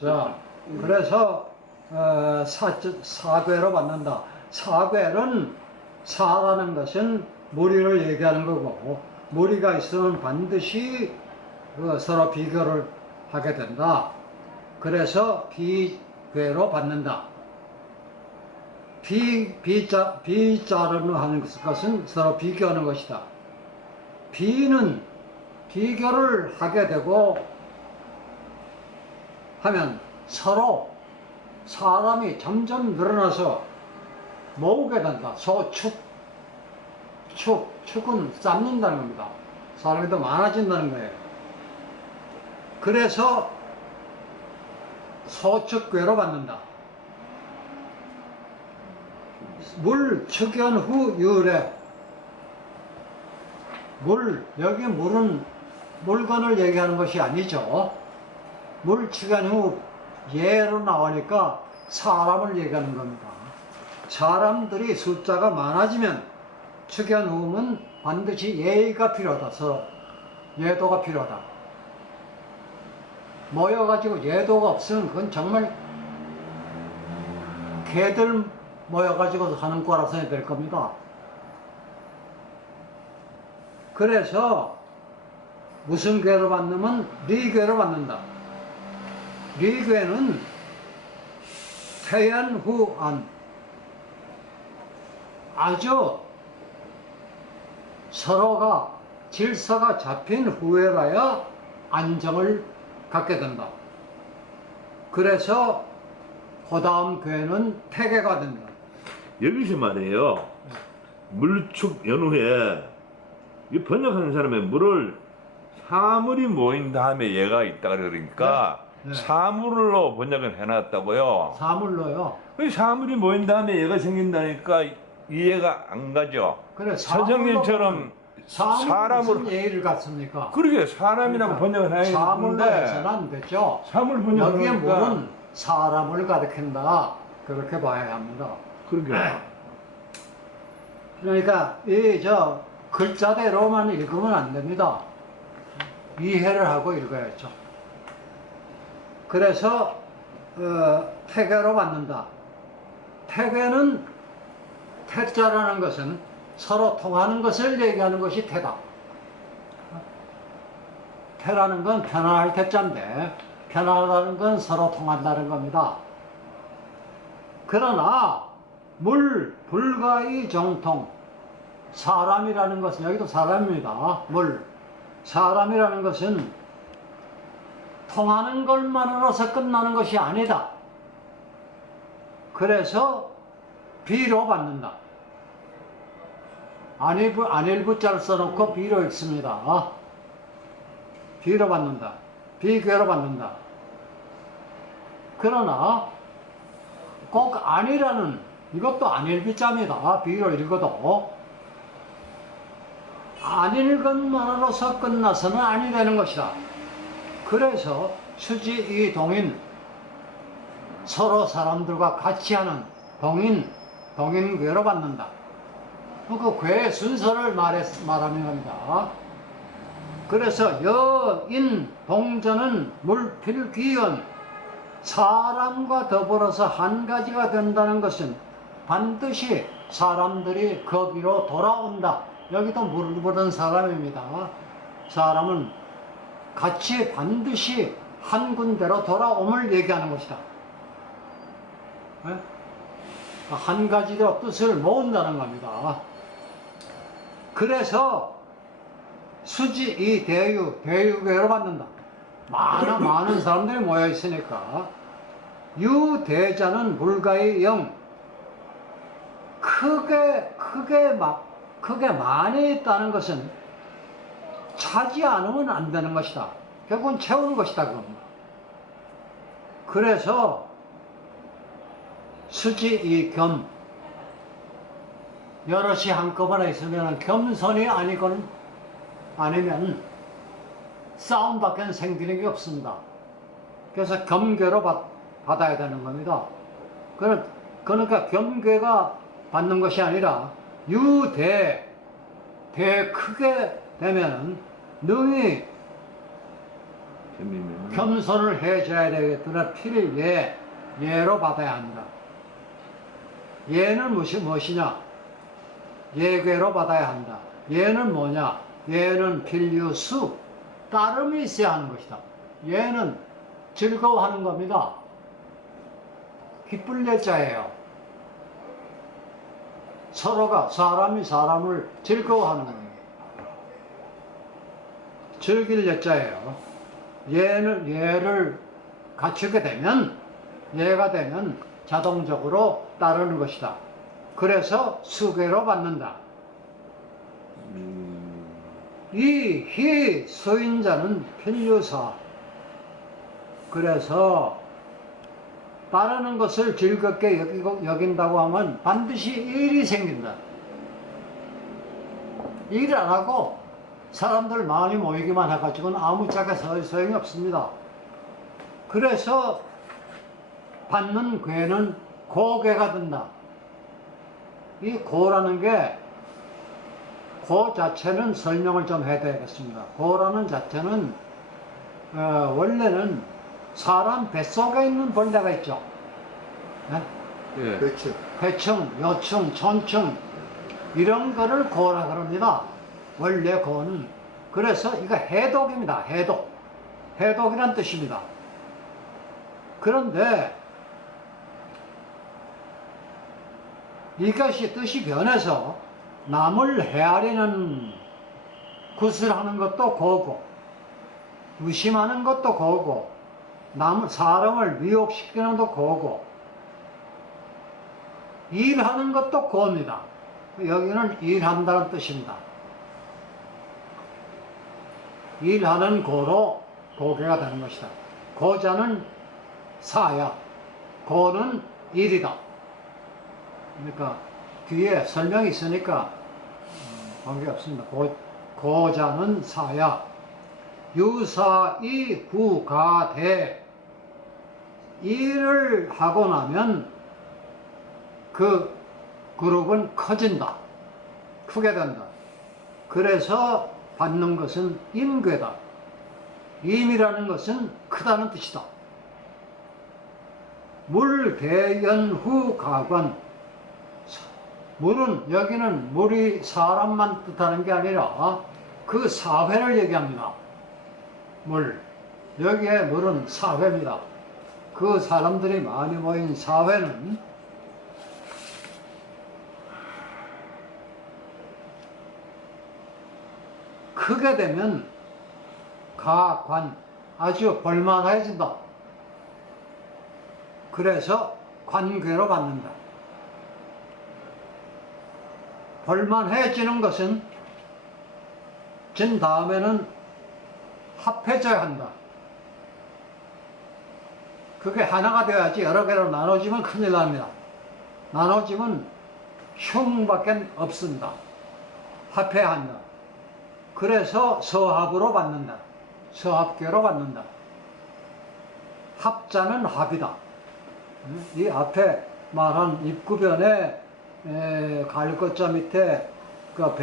자, 그래서 사괴로 받는다. 사괴는 사라는 것은 무리를 얘기하는 거고, 무리가 있으면 반드시 서로 비교를 하게 된다. 그래서 비괴로 받는다. 비자로 하는 것은 서로 비교하는 것이다. 비는 비교를 하게 되고 하면 서로 사람이 점점 늘어나서 모으게 된다. 축은 쌓는다는 겁니다. 사람이 더 많아진다는 거예요. 그래서 소축괴로 받는다. 물 축연 후 유래. 여기 물은 물건을 얘기하는 것이 아니죠. 물 축연 후 예로 나오니까 사람을 얘기하는 겁니다. 사람들이 숫자가 많아지면 축연 후는 반드시 예의가 필요하다. 서로 예도가 필요하다. 모여가지고 예도가 없으면 그건 정말 개들 모여가지고 하는 거라서 해야 될 겁니다. 그래서 무슨 괴로 받느면 리괴로 받는다. 리괴는 태연 후 안, 아주 서로가 질서가 잡힌 후에라야 안정을 갖게 된다. 그래서 그 다음 괴는 태괴가 된다. 여기서 말이에요. 물축 연후에 이 번역하는 사람의 물을 사물이 모인 다음에 얘가 있다 그러니까 네. 사물로 번역을 해놨다고요. 사물로요. 그 사물이 모인 다음에 얘가 생긴다니까 이해가 안 가죠. 그래, 선생님처럼 사람을 무슨 예의를 갖습니까? 그러게 사람이라고 번역을 해야 사물로 되는데 해서는 안 되죠. 사물 번역을 여기에 하니까 물은 사람을 가리킨다. 그렇게 봐야 합니다. 그러게. 그러니까 글자대로만 읽으면 안 됩니다. 이해를 하고 읽어야죠. 그래서 태괴로 받는다. 태괴는 태자라는 것은 서로 통하는 것을 얘기하는 것이 태다. 태라는 건 편안할 태자인데 편안하다는 건 서로 통한다는 겁니다. 그러나 불가의 정통, 사람이라는 것은, 여기도 사람입니다. 사람이라는 것은 통하는 것만으로서 끝나는 것이 아니다. 그래서 비로 받는다. 안일부자를 써놓고 비로 읽습니다. 비로 받는다. 비괴로 받는다. 그러나 꼭 아니라는, 이것도 안일비자입니다. 비로 읽어도 아닐 것만으로서 끝나서는 아니 되는 것이다. 그래서 수지 이 동인, 서로 사람들과 같이 하는 동인괴로 받는다. 그 괴의 순서를 말하는 겁니다. 그래서 여인 동전은 물필귀연, 사람과 더불어서 한 가지가 된다는 것은 반드시 사람들이 거기로 돌아온다. 여기도 물은 사람입니다. 사람은 같이 반드시 한 군데로 돌아옴을 얘기하는 것이다. 한 가지로 뜻을 모은다는 겁니다. 그래서 수지 이 대유괴로 받는다. 많은 사람들이 모여 있으니까 유대자는 물가의 영, 크게 많이 있다는 것은 차지 않으면 안 되는 것이다. 결국은 채우는 것이다 그겁니다. 그래서 수지 이 겸, 여럿이 한꺼번에 있으면 겸손이 아니면 싸움밖에 생기는 게 없습니다. 그래서 겸괴로 받아야 되는 겁니다. 그러니까 겸괴가 받는 것이 아니라 대 크게 되면은 능히 겸이면 겸손을 해줘야 되겠더라. 필예, 예로 받아야 한다. 예는 무엇이냐? 예괴로 받아야 한다. 예는 뭐냐? 예는 필유수, 따름이 있어야 하는 것이다. 예는 즐거워하는 겁니다. 기쁠 예자예요. 서로가 사람이 사람을 즐거워하는 겁니다. 즐길 예자예요. 예를 갖추게 되면, 예가 되면 자동적으로 따르는 것이다. 그래서 수괴로 받는다. 희 수인자는 필유사. 그래서 따르는 것을 즐겁게 여긴다고 하면 반드시 일이 생긴다. 일을 안 하고 사람들 많이 모이기만 해가지고는 아무짝에 소용이 없습니다. 그래서 받는 괴는 고괴가 된다. 이 고라는 게, 고 자체는 설명을 좀 해야 되겠습니다. 고라는 자체는 원래는 사람 뱃속에 있는 벌레가 있죠. 네? 예. 그렇죠. 회충, 요충, 촌충 이런 거를 고라 그럽니다. 원래 고는. 그래서 이거 해독입니다. 해독. 해독이란 뜻입니다. 그런데 이것이 뜻이 변해서 남을 헤아리는 굿을 하는 것도 고고, 의심하는 것도 고고, 사람을 미혹시키는 것도 고고, 일하는 것도 고입니다. 여기는 일한다는 뜻입니다. 일하는 고로 고괴가 되는 것이다. 고자는 사야, 고는 일이다. 그러니까 뒤에 설명이 있으니까 관계없습니다. 고자는 사야, 유사이 구가대. 일을 하고 나면 그 그룹은 커진다. 크게 된다. 그래서 받는 것은 임괴다. 임이라는 것은 크다는 뜻이다. 물대연후 가관. 물은, 여기는 물이 사람만 뜻하는 게 아니라 그 사회를 얘기합니다. 물. 여기에 물은 사회입니다. 그 사람들이 많이 모인 사회는 크게 되면 가관, 아주 볼만해진다. 그래서 관괴로 받는다. 볼만해지는 것은 진 다음에는 합해져야 한다. 그게 하나가 되어야지. 여러 개로 나눠지면 큰일 납니다. 나눠지면 흉밖에 없습니다. 합해야 한다. 그래서 서합으로 받는다. 서합계로 받는다. 합자는 합이다. 이 앞에 말한 입구변에 갈것자 밑에 그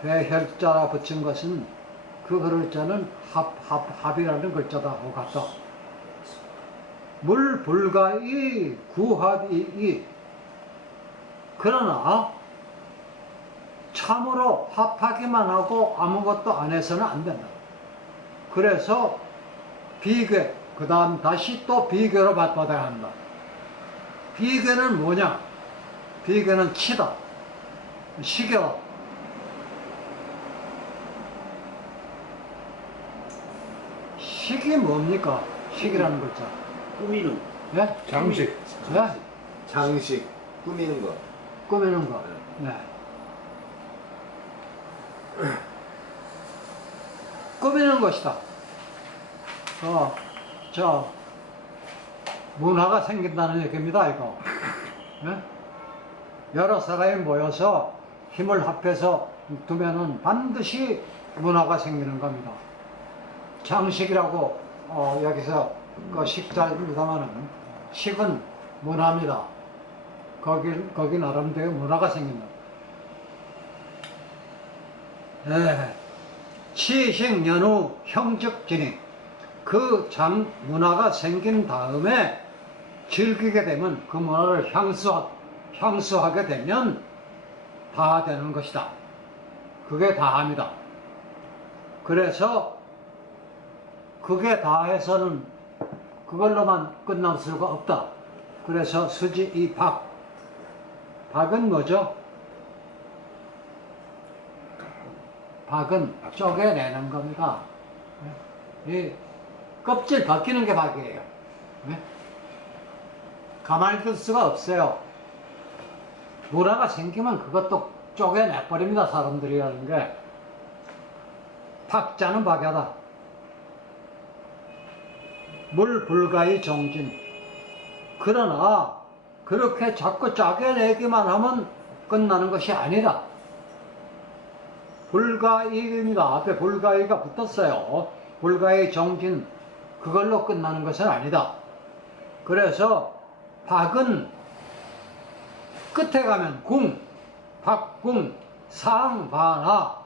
배혈자라 붙인 것은 그 글자는 합이라는 글자다고 같다. 물불가이 구합이. 그러나 참으로 합하기만 하고 아무것도 안 해서는 안 된다. 그래서 비괴, 그 다음 다시 또 비괴로 받아야 한다. 비괴는 뭐냐? 비괴는 치다. 시겨. 식이 뭡니까? 식이라는 글자. 꾸미는. 예? 장식. 예? 장식. 꾸미는 거. 꾸미는 거. 네. 꾸미는 것이다. 문화가 생긴다는 얘기입니다, 이거. 예? 여러 사람이 모여서 힘을 합해서 두면은 반드시 문화가 생기는 겁니다. 장식이라고 여기서 그 식자입니다만은 식은 문화입니다. 거기 나름대로 문화가 생긴다. 네. 치식 연후 형적진이 그 장 문화가 생긴 다음에 즐기게 되면 그 문화를 향수하게 되면 다 되는 것이다. 그게 다합니다. 그래서 그게 다해서는 그걸로만 끝날 수가 없다. 그래서 수지 이 박은 뭐죠? 박은 쪼개내는 겁니다. 이 껍질 벗기는 게 박이에요. 가만히 둘 수가 없어요. 문화가 생기면 그것도 쪼개내버립니다. 사람들이라는 게. 박자는 박야다. 물 불가의 정진. 그러나 그렇게 자꾸 쪼개내기만 하면 끝나는 것이 아니다. 불가의입니다. 앞에 불가의가 붙었어요. 불가의 정진, 그걸로 끝나는 것은 아니다. 그래서 박은 끝에 가면 궁, 박궁, 상반하,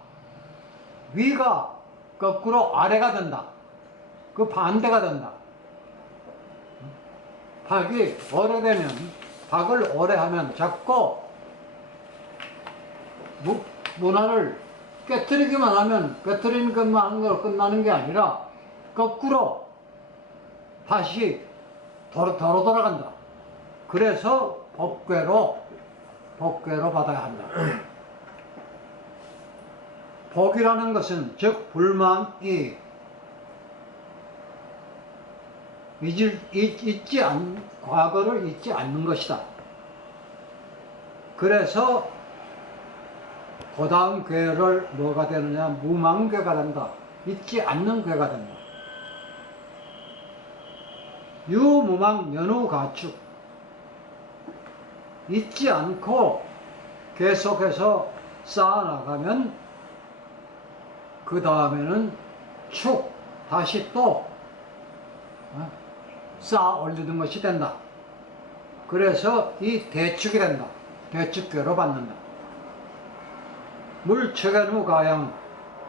위가 거꾸로 아래가 된다. 그 반대가 된다. 박이 오래되면, 박을 오래 하면 자꾸 문화를 깨트리기만 하면 깨트리는 것만 하는 걸로 끝나는 게 아니라 거꾸로 다시 도로 돌아간다. 그래서 복괴로 받아야 한다. 복이라는 것은 즉 불만이 과거를 잊지 않는 것이다. 그래서 그 다음 괴를 뭐가 되느냐? 무망괴가 된다. 잊지 않는 괴가 된다. 유무망 연후가축. 잊지 않고 계속해서 쌓아나가면 그 다음에는 축, 다시 또 쌓아 올리는 것이 된다. 그래서 이 대축이 된다. 대축괴로 받는다. 물척의 가양,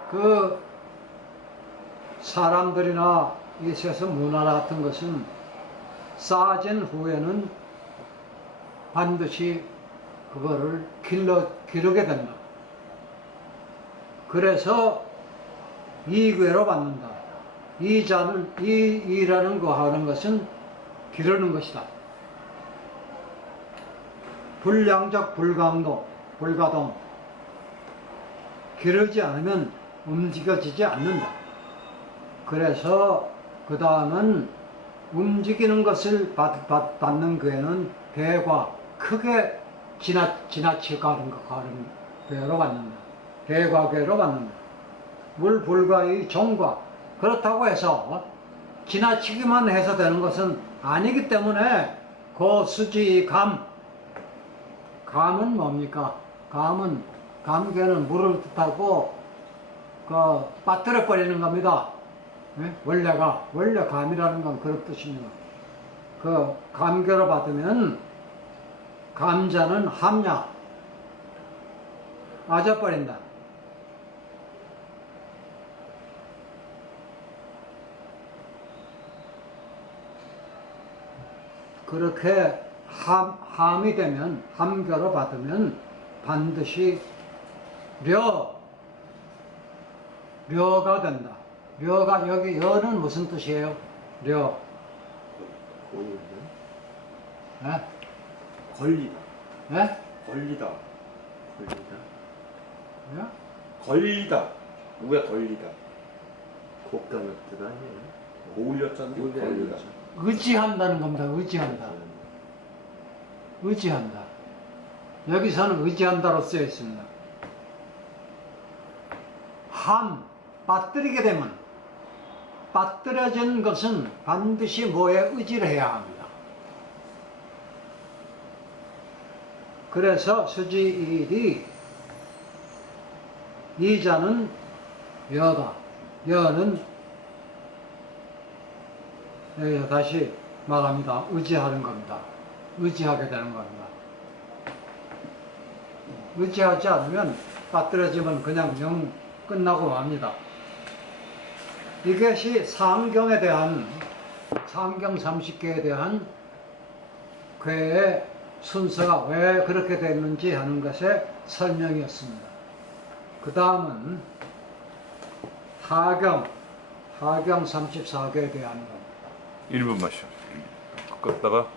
그 사람들이나 이 세상 문화 같은 것은 쌓아진 후에는 반드시 그거를 기르게 된다. 그래서 이괴로 받는다. 이라는 거 하는 것은 기르는 것이다. 불량적 불가동. 기르지 않으면 움직여지지 않는다. 그래서 그 다음은 움직이는 것을 받는 괴는 대과 크게 지나치고 가는 괴로 받는다. 대과괴로 받는다. 물 불가의 종과. 그렇다고 해서 지나치기만 해서 되는 것은 아니기 때문에 고수지 감은 뭡니까? 감괴는 물을 뜻하고 빠뜨려 버리는 겁니다. 원래 감이라는 건 그런 뜻입니다. 그 감괴로 받으면 감자는 함냐 맞아버린다. 그렇게 함이 되면, 함교로 받으면 반드시 려가 된다. 려가, 여기 여는 무슨 뜻이에요? 려. 네? 걸리다. 네? 걸리다. 네? 걸리다. 뭐야 걸리다. 곱다는 뜻 아니에요? 고울렸잖아요. 걸리다. 의지한다는 겁니다. 의지한다. 여기서는 의지한다로 쓰여 있습니다. 빠뜨리게 되면, 빠뜨려진 것은 반드시 뭐에 의지를 해야 합니다. 그래서 수지일이 이자는 여다. 여는 다시 말합니다. 의지하는 겁니다. 의지하게 되는 겁니다. 의지하지 않으면 빠뜨려지면 그냥 영 끝나고 맙니다. 이것이 상경에 대한 상경 30개에 대한 괴의 순서가 왜 그렇게 됐는지 하는 것의 설명이었습니다. 그 다음은 하경 34개에 대한 것. 1분 마셔. 껐다가